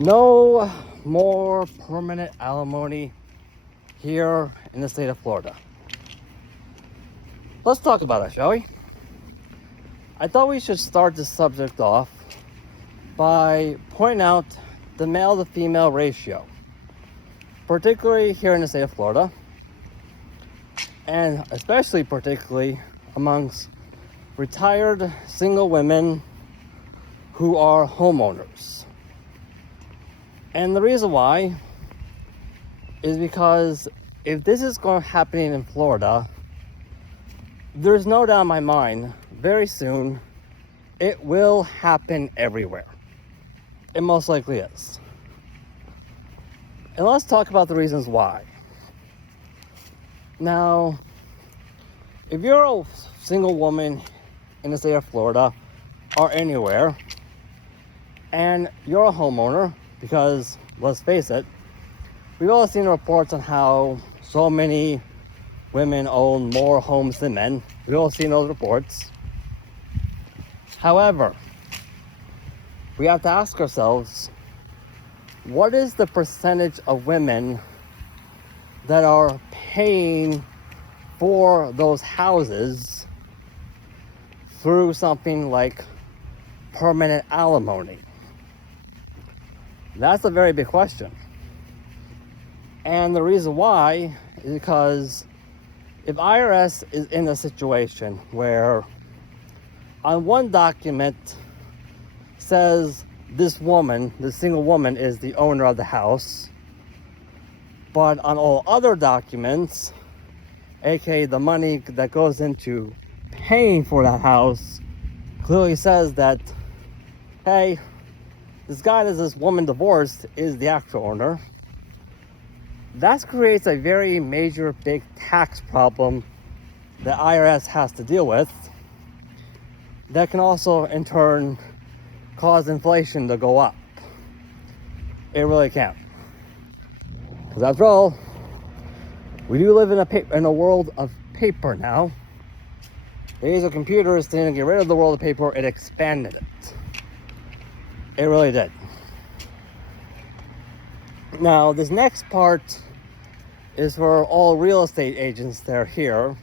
No more permanent alimony here in the state of Florida. Let's talk about it, shall we? I thought we should start this subject off by pointing out the male to female ratio, particularly here in the state of Florida, and especially particularly amongst retired single women who are homeowners. And the reason why is because if this is going to happening in Florida, there's no doubt in my mind, very soon, it will happen everywhere. It most likely is. And let's talk about the reasons why. Now, if you're a single woman in the state of Florida or anywhere, and you're a homeowner, because let's face it, we've all seen reports on how so many women own more homes than men. We've all seen those reports. However, we have to ask ourselves, what is the percentage of women that are paying for those houses through something like permanent alimony? That's a very big question. And the reason why is because if IRS is in a situation where on one document says this woman, this single woman, is the owner of the house, but on all other documents, aka the money that goes into paying for that house, clearly says that, hey, this guy that this woman divorced is the actual owner, that creates a very major big tax problem that IRS has to deal with, that can also in turn cause inflation to go up. It really can. Because after all, we do live in a world of paper now. The age of computers didn't get rid of the world of paper, it expanded it. It really did. Now, this next part is for all real estate agents that are here,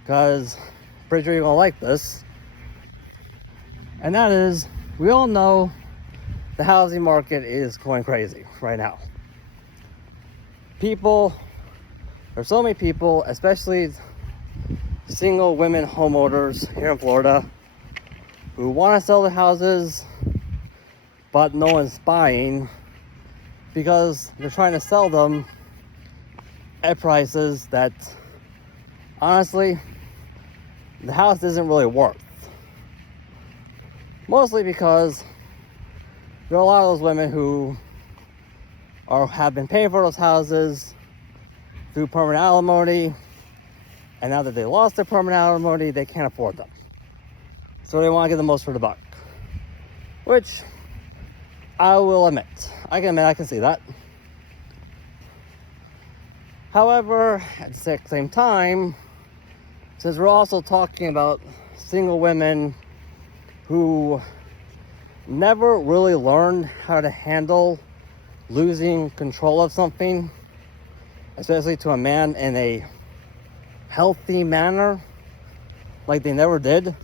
because I'm pretty sure you're going to like this. And that is, we all know the housing market is going crazy right now. There's so many people, especially single women homeowners here in Florida, who want to sell their houses, but no one's buying because they're trying to sell them at prices that, honestly, the house isn't really worth. Mostly because there are a lot of those women who have been paying for those houses through permanent alimony, and now that they lost their permanent alimony, they can't afford them. So they want to get the most for the buck. Which, I will admit, I can see that. However, at the same time, since we're also talking about single women who never really learned how to handle losing control of something, especially to a man in a healthy manner, like they never did,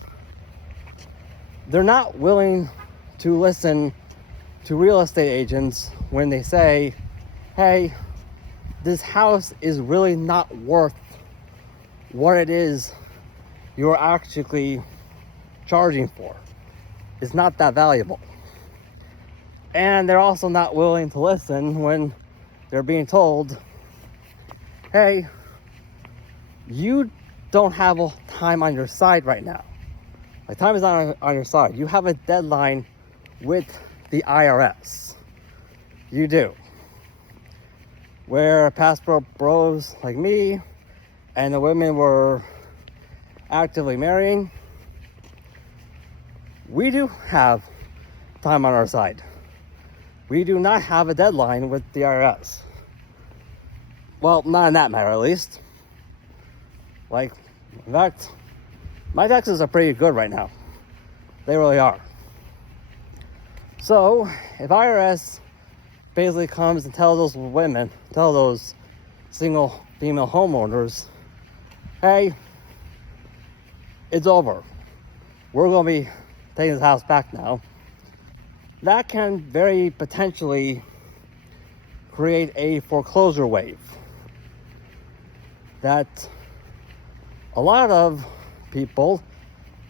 they're not willing to listen to real estate agents when they say, hey, this house is really not worth what it is you're actually charging for. It's not that valuable. And they're also not willing to listen when they're being told, hey, you don't have time on your side right now. Like, time is not on your side. You have a deadline with the IRS. You do. Where passport bros like me and the women were actively marrying, we do have time on our side. We do not have a deadline with the IRS. Well, not in that matter, at least. Like, in fact, my taxes are pretty good right now. They really are. So, if IRS basically comes and tells those single female homeowners, hey, it's over. We're going to be taking this house back now. That can very potentially create a foreclosure wave that a lot of people,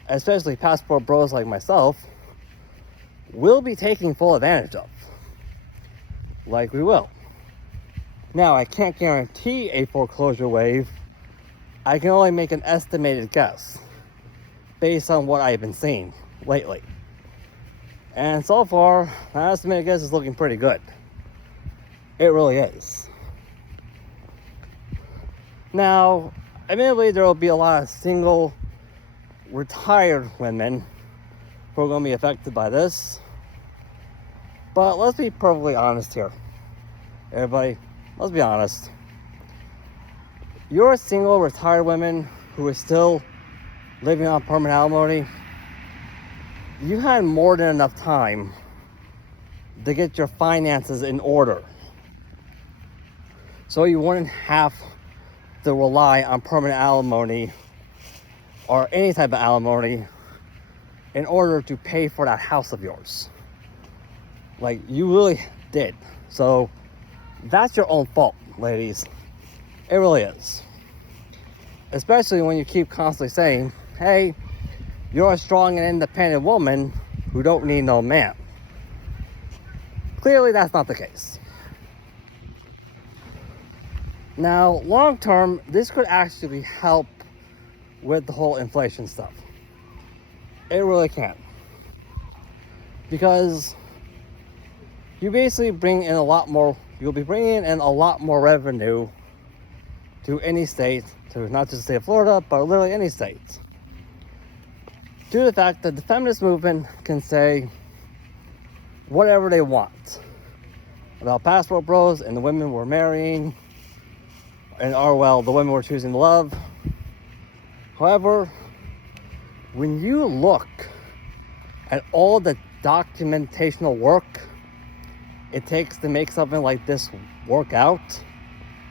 especially passport bros like myself, will be taking full advantage of. Like we will. Now, I can't guarantee a foreclosure wave. I can only make an estimated guess based on what I've been seeing lately. And so far, that estimated guess is looking pretty good. It really is. Now, admittedly, there will be a lot of single, retired women who are going to be affected by this. But let's be perfectly honest here. Everybody, let's be honest. You're a single, retired woman who is still living on permanent alimony. You had more than enough time to get your finances in order, so you wouldn't have to rely on permanent alimony or any type of alimony in order to pay for that house of yours. Like, you really did. So that's your own fault, ladies. It really is. Especially when you keep constantly saying, hey, you're a strong and independent woman who don't need no man. Clearly, that's not the case. Now, long term, this could actually help with the whole inflation stuff. It really can. Because you basically bring in you'll be bringing in a lot more revenue to any state, to not just the state of Florida, but literally any state. Due to the fact that the feminist movement can say whatever they want about passport bros and the women we're marrying, and the women we're choosing to love. However, when you look at all the documentational work it takes to make something like this work out,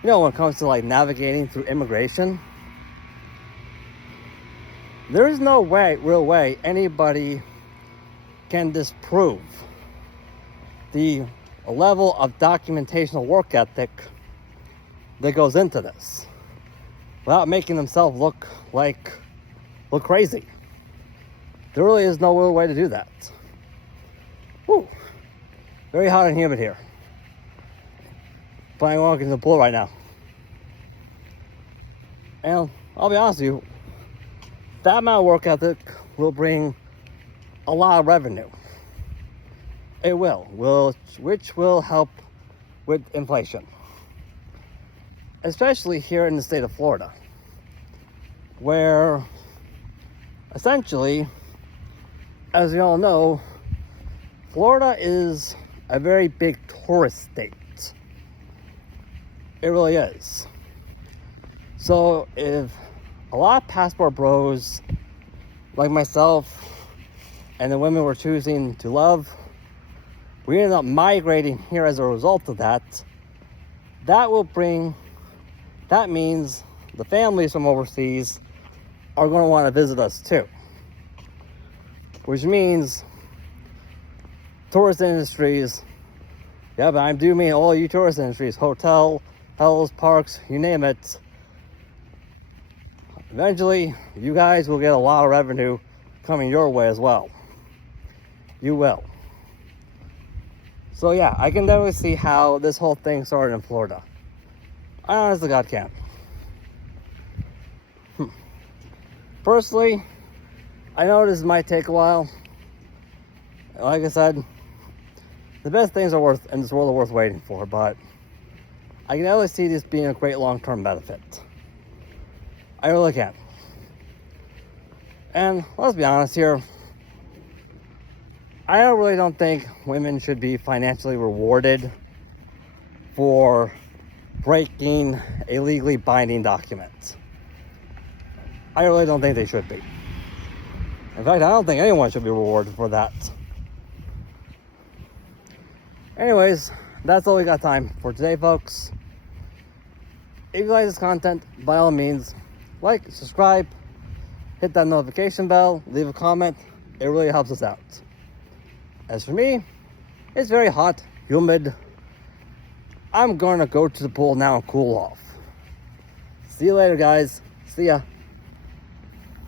when it comes to like navigating through immigration, there is no real way anybody can disprove the level of documentational work ethic that goes into this without making themselves look crazy. There really is no real way to do that. Whew. Very hot and humid here. But I'm walking in the pool right now. And I'll be honest with you, that amount of work ethic will bring a lot of revenue. It will, which will help with inflation. Especially here in the state of Florida, where essentially, as you all know, Florida is a very big tourist state. It really is. So if a lot of passport bros like myself and the women we're choosing to love, we end up migrating here as a result of that, that means the families from overseas are going to want to visit us too. Which means tourist industries, but I do mean all you tourist industries, hotels, parks, you name it. Eventually, you guys will get a lot of revenue coming your way as well. You will. So yeah, I can definitely see how this whole thing started in Florida. I honestly God can. Personally, I know this might take a while. Like I said, the best things in this world are worth waiting for, but I can always see this being a great long-term benefit. I really can. And let's be honest here, I really don't think women should be financially rewarded for breaking a legally binding document. I really don't think they should be. In fact, I don't think anyone should be rewarded for that. Anyways, that's all we got time for today, folks. If you like this content, by all means, like, subscribe, hit that notification bell, leave a comment. It really helps us out. As for me, it's very hot, humid. I'm gonna go to the pool now and cool off. See you later, guys. See ya.